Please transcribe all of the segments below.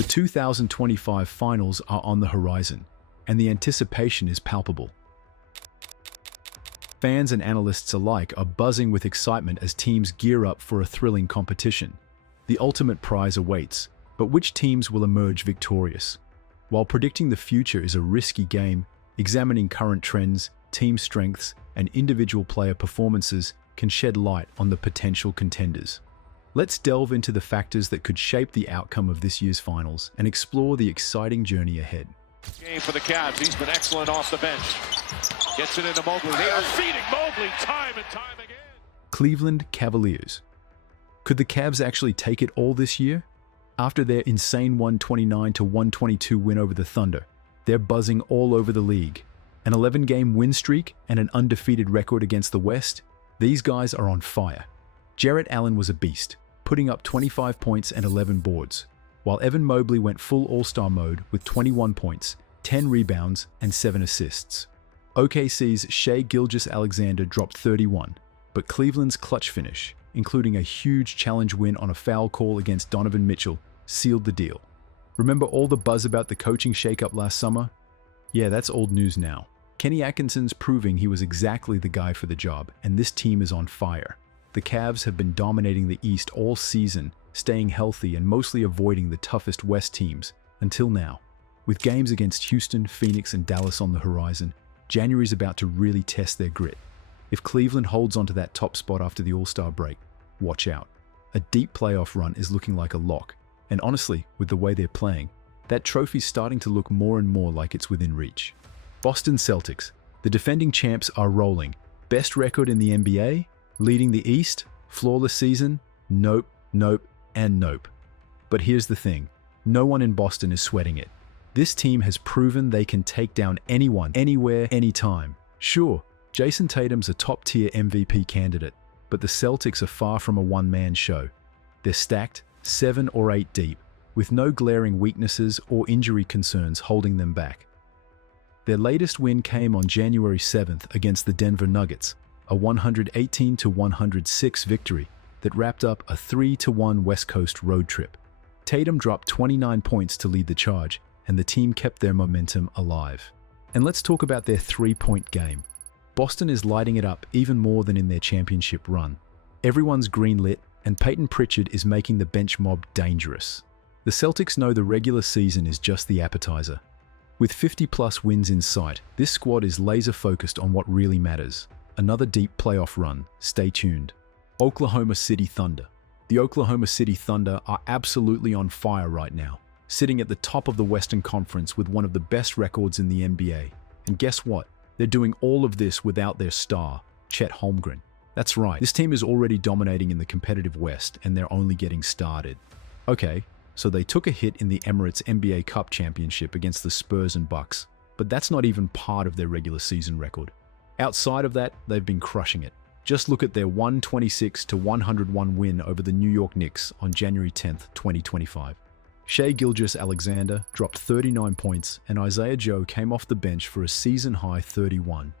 The 2025 finals are on the horizon, and the anticipation is palpable. Fans and analysts alike are buzzing with excitement as teams gear up for a thrilling competition. The ultimate prize awaits, but which teams will emerge victorious? While predicting the future is a risky game, examining current trends, team strengths, and individual player performances can shed light on the potential contenders. Let's delve into the factors that could shape the outcome of this year's finals and explore the exciting journey ahead. Game for the Cavs. He's been excellent off the bench. Gets it into Mobley. They are feeding Mobley time and time again. Cleveland Cavaliers. Could the Cavs actually take it all this year? After their insane 129-122 win over the Thunder, they're buzzing all over the league. An 11-game win streak and an undefeated record against the West, these guys are on fire. Jarrett Allen was a beast, putting up 25 points and 11 boards, while Evan Mobley went full All-Star mode with 21 points, 10 rebounds, and 7 assists. OKC's Shai Gilgeous-Alexander dropped 31, but Cleveland's clutch finish, including a huge challenge win on a foul call against Donovan Mitchell, sealed the deal. Remember all the buzz about the coaching shakeup last summer? Yeah, that's old news now. Kenny Atkinson's proving he was exactly the guy for the job, and this team is on fire. The Cavs have been dominating the East all season, staying healthy and mostly avoiding the toughest West teams, until now. With games against Houston, Phoenix, and Dallas on the horizon, January's about to really test their grit. If Cleveland holds onto that top spot after the All-Star break, watch out. A deep playoff run is looking like a lock, and honestly, with the way they're playing, that trophy's starting to look more and more like it's within reach. Boston Celtics. The defending champs are rolling. Best record in the NBA? Leading the East? Flawless season? Nope, nope, and nope. But here's the thing. No one in Boston is sweating it. This team has proven they can take down anyone, anywhere, anytime. Sure, Jason Tatum's a top-tier MVP candidate, but the Celtics are far from a one-man show. They're stacked, 7 or 8 deep, with no glaring weaknesses or injury concerns holding them back. Their latest win came on January 7th against the Denver Nuggets, a 118-106 victory that wrapped up a 3-1 West Coast road trip. Tatum dropped 29 points to lead the charge, and the team kept their momentum alive. And let's talk about their three-point game. Boston is lighting it up even more than in their championship run. Everyone's green-lit, and Peyton Pritchard is making the bench mob dangerous. The Celtics know the regular season is just the appetizer. With 50-plus wins in sight, this squad is laser-focused on what really matters. Another deep playoff run. Stay tuned. Oklahoma City Thunder. The Oklahoma City Thunder are absolutely on fire right now, sitting at the top of the Western Conference with one of the best records in the NBA. And guess what? They're doing all of this without their star, Chet Holmgren. That's right, this team is already dominating in the competitive West, and they're only getting started. Okay, so they took a hit in the Emirates NBA Cup Championship against the Spurs and Bucks, but that's not even part of their regular season record. Outside of that, they've been crushing it. Just look at their 126-101 win over the New York Knicks on January 10th, 2025. Shai Gilgeous-Alexander dropped 39 points, and Isaiah Joe came off the bench for a season-high 31.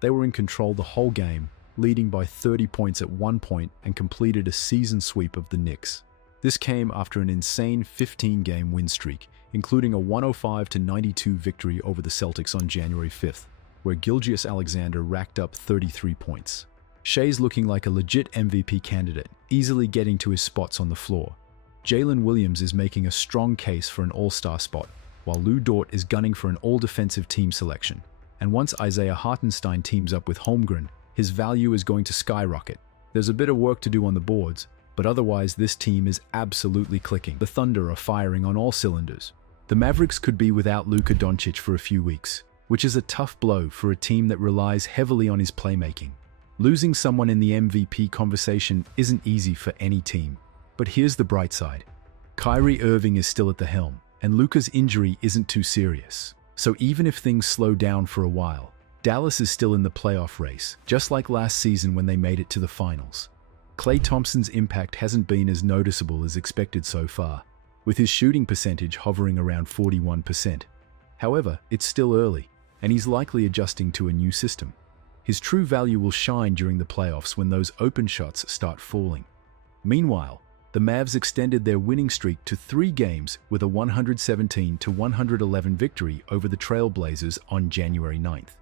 They were in control the whole game, leading by 30 points at one point and completed a season sweep of the Knicks. This came after an insane 15-game win streak, including a 105-92 victory over the Celtics on January 5th, where Gilgeous-Alexander racked up 33 points. Shai's looking like a legit MVP candidate, easily getting to his spots on the floor. Jalen Williams is making a strong case for an all-star spot, while Lou Dort is gunning for an all-defensive team selection. And once Isaiah Hartenstein teams up with Holmgren, his value is going to skyrocket. There's a bit of work to do on the boards, but otherwise this team is absolutely clicking. The Thunder are firing on all cylinders. The Mavericks could be without Luka Doncic for a few weeks, which is a tough blow for a team that relies heavily on his playmaking. Losing someone in the MVP conversation isn't easy for any team. But here's the bright side. Kyrie Irving is still at the helm, and Luka's injury isn't too serious. So even if things slow down for a while, Dallas is still in the playoff race, just like last season when they made it to the finals. Klay Thompson's impact hasn't been as noticeable as expected so far, with his shooting percentage hovering around 41%. However, it's still early, and he's likely adjusting to a new system. His true value will shine during the playoffs when those open shots start falling. Meanwhile, the Mavs extended their winning streak to 3 games with a 117-111 victory over the Trailblazers on January 9th.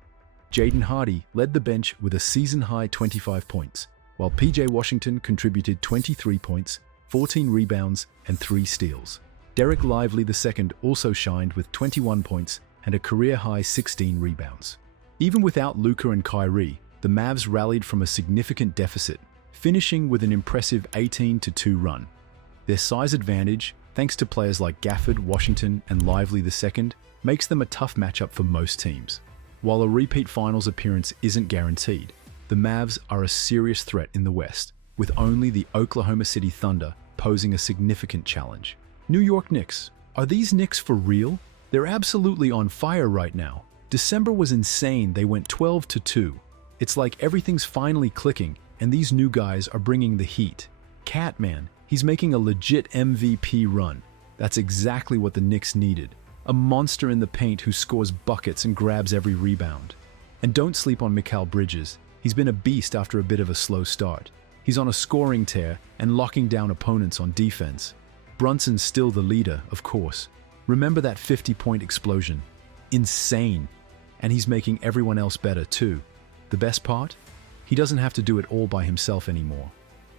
Jaden Hardy led the bench with a season-high 25 points, while PJ Washington contributed 23 points, 14 rebounds, and 3 steals. Derek Lively II also shined with 21 points and a career-high 16 rebounds. Even without Luka and Kyrie, the Mavs rallied from a significant deficit, finishing with an impressive 18-2 run. Their size advantage, thanks to players like Gafford, Washington, and Lively II, makes them a tough matchup for most teams. While a repeat finals appearance isn't guaranteed, the Mavs are a serious threat in the West, with only the Oklahoma City Thunder posing a significant challenge. New York Knicks. Are these Knicks for real? They're absolutely on fire right now. December was insane. They went 12-2. It's like everything's finally clicking, and these new guys are bringing the heat. Catman, he's making a legit MVP run. That's exactly what the Knicks needed. A monster in the paint who scores buckets and grabs every rebound. And don't sleep on Mikal Bridges. He's been a beast after a bit of a slow start. He's on a scoring tear and locking down opponents on defense. Brunson's still the leader, of course. Remember that 50-point explosion? Insane. And he's making everyone else better too. The best part? He doesn't have to do it all by himself anymore.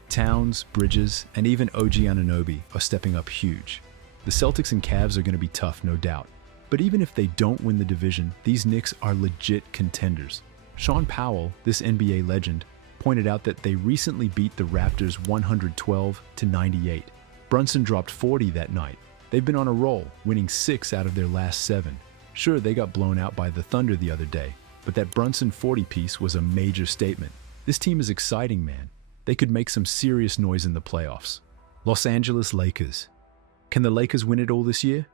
Towns, Bridges, and even OG Anunoby are stepping up huge. The Celtics and Cavs are going to be tough, no doubt. But even if they don't win the division, these Knicks are legit contenders. Sean Powell, this NBA legend, pointed out that they recently beat the Raptors 112-98. Brunson dropped 40 that night. They've been on a roll, winning 6 out of their last 7. Sure, they got blown out by the Thunder the other day, but that Brunson 40 piece was a major statement. This team is exciting, man. They could make some serious noise in the playoffs. Los Angeles Lakers. Can the Lakers win it all this year?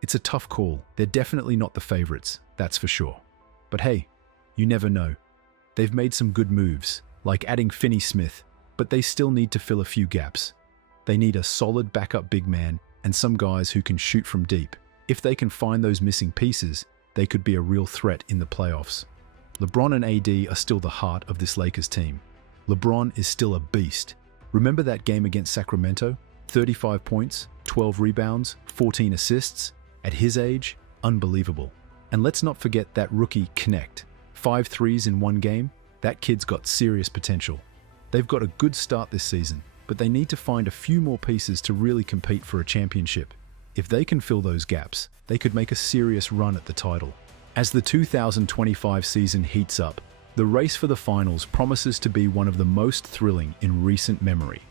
It's a tough call. They're definitely not the favorites, that's for sure. But hey, you never know. They've made some good moves, like adding Finney-Smith, but they still need to fill a few gaps. They need a solid backup big man and some guys who can shoot from deep. If they can find those missing pieces, they could be a real threat in the playoffs. LeBron and AD are still the heart of this Lakers team. LeBron is still a beast. Remember that game against Sacramento? 35 points, 12 rebounds, 14 assists. At his age, unbelievable. And let's not forget that rookie Connect. 5 threes in one game. That kid's got serious potential. They've got a good start this season, but they need to find a few more pieces to really compete for a championship. If they can fill those gaps, they could make a serious run at the title. As the 2025 season heats up, the race for the finals promises to be one of the most thrilling in recent memory.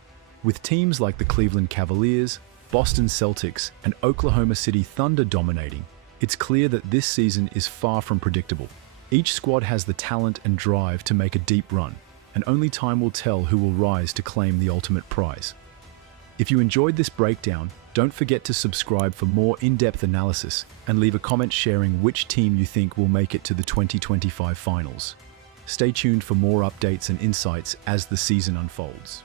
With teams like the Cleveland Cavaliers, Boston Celtics, and Oklahoma City Thunder dominating, it's clear that this season is far from predictable. Each squad has the talent and drive to make a deep run, and only time will tell who will rise to claim the ultimate prize. If you enjoyed this breakdown, don't forget to subscribe for more in-depth analysis and leave a comment sharing which team you think will make it to the 2025 finals. Stay tuned for more updates and insights as the season unfolds.